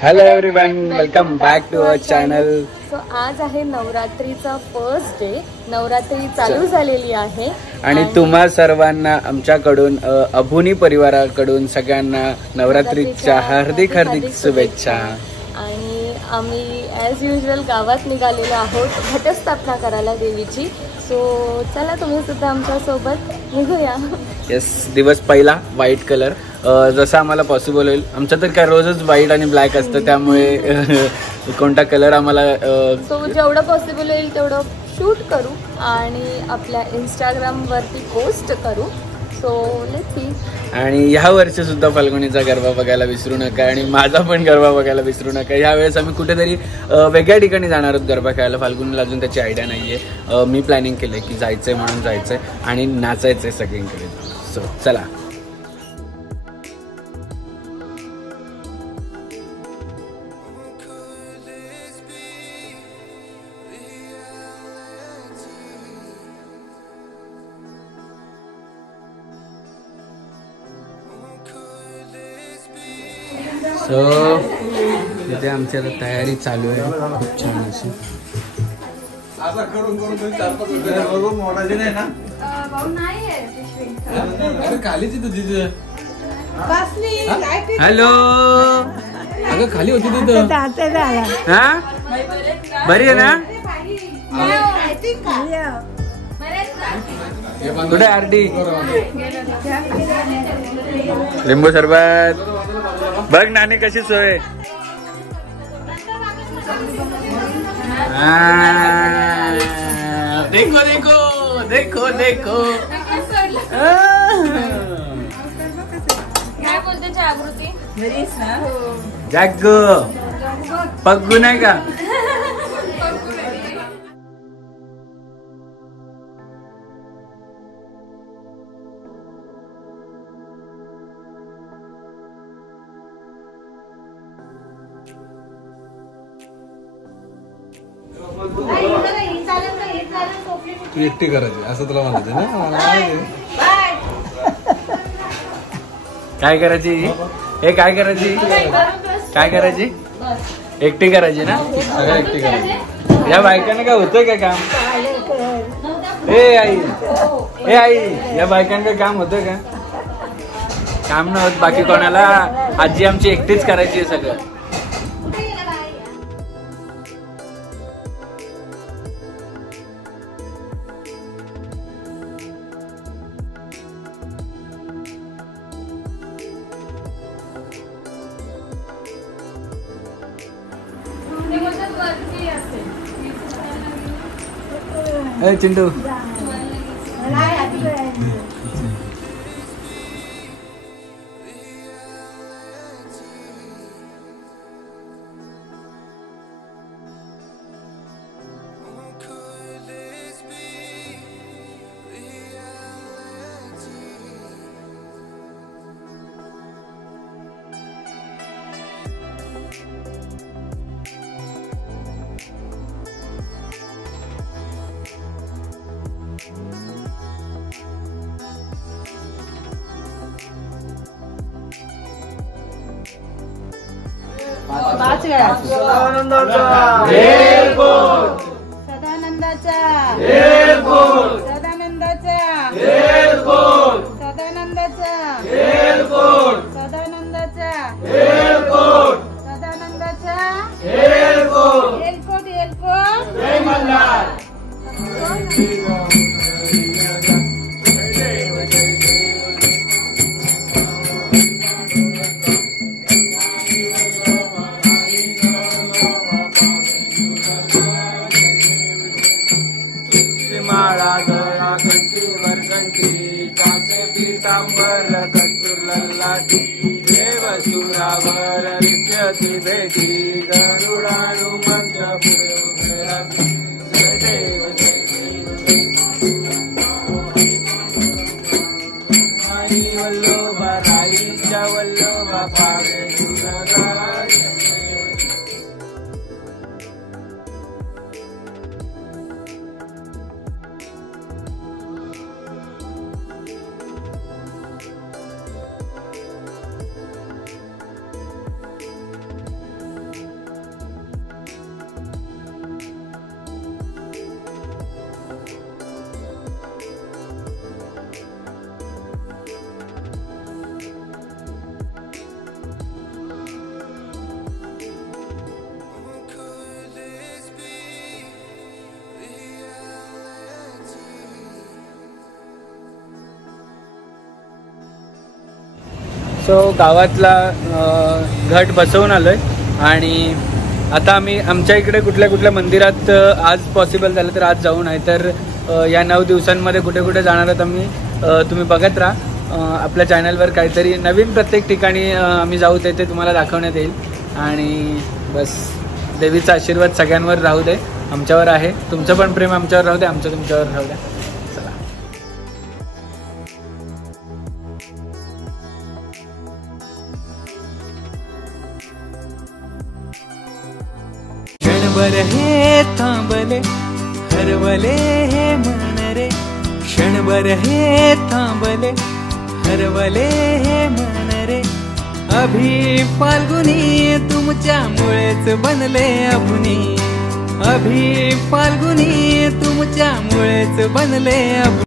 Hello everyone, welcome back to our channel. So आज आहे नवरात्रीचा first day. Navratri चालू झालेली आहे आणि तुम्हा सर्वांना आमच्याकडून अभुनी परिवाराकडून सगळ्यांना नवरात्रीच्या हार्दिक हार्दिक शुभेच्छा. आणि आम्ही ॲज युजल गावात निघालेलो आहोत घटस्थापना करायला देवीची. सो चला तुम्ही सुद्धा आमच्या सोबत निघूया. येस, दिवस पहिला व्हाईट कलर जसं आम्हाला पॉसिबल होईल. आमचं तर काय रोजच व्हाईट आणि ब्लॅक असतं, त्यामुळे कोणता कलर आम्हाला सो जेवढं पॉसिबल होईल तेवढं शूट करू आणि आपल्या इंस्टाग्रामवरती पोस्ट करू. So let's see. आणि ह्या वर्षी सुद्धा फाल्गुनीचा गरबा बघायला विसरू नका आणि माझा पण गरबा बघायला विसरू नका. यावेळेस आम्ही कुठेतरी वेगळ्या ठिकाणी जाणार आहोत गरबा खेळायला. फाल्गुनीला अजून त्याची आयडिया नाहीये. मी प्लॅनिंग केलंय की जायचंय म्हणून जायचंय आणि नाचायचंय सगळीकडे. सो चला. सो इथे आमची आता तयारी चालू आहे खूप छान अशी. हॅलो, अगं खाली होती तिथं. हा, बरी आहे ना? कुठे आरडी? लिंबू सरबत बघ नानी कशी सोय. देखो देखो देखो देखो. काय बोलते जागृती? जागो पग्गू नाही का? तू एकटी करायची असं तुला म्हणायचं ना. काय करायची? हे काय करायची? काय करायची? एकटी करायची ना? सगळं एकटी करायची. या बायकांना काय होतंय का काम? ए आई, ए आई, या बायकांना काम होतं का? काम न होत बाकी कोणाला. आजी आमची एकटीच करायची आहे सगळं. ए चिंटू, सदानंदाचा सदानंदाचा सदानंदाचा सदानंदाचा सदानंदाचा सदानंदाचा एलकोट एलकोट जय मल्हार. देवसुरावर विद्यती भेटी गरुडानु मंत्र वल्लोभा राईच्या वल्लोभा पावे सो गावातला घट बसवून आलो आहे आणि आता आम्ही आमच्या इकडे कुठल्या कुठल्या मंदिरात आज पॉसिबल झालं तर आज जाऊ, नाही तर या 9 दिवसांमध्ये कुठे कुठे जाणार आहोत आम्ही तुम्ही बघत राहा आपल्या चॅनलवर. काहीतरी नवीन प्रत्येक ठिकाणी आम्ही जाऊ ते तुम्हाला दाखवण्यात येईल. आणि बस देवीचा आशीर्वाद सगळ्यांवर राहू दे, आमच्यावर आहे, तुमचं पण प्रेम आमच्यावर राहू दे, आमचं तुमच्यावर राहू द्या. चला. क्षणभर हे थांबले हरवले हे मन रे, क्षणभर हे थांबले हरवले हे मन रे. अभि फाल्गुनी तुमच्यामुळेच बनले अभुनी, अभि फाल्गुनी तुमच्यामुळेच बनले अभुनी.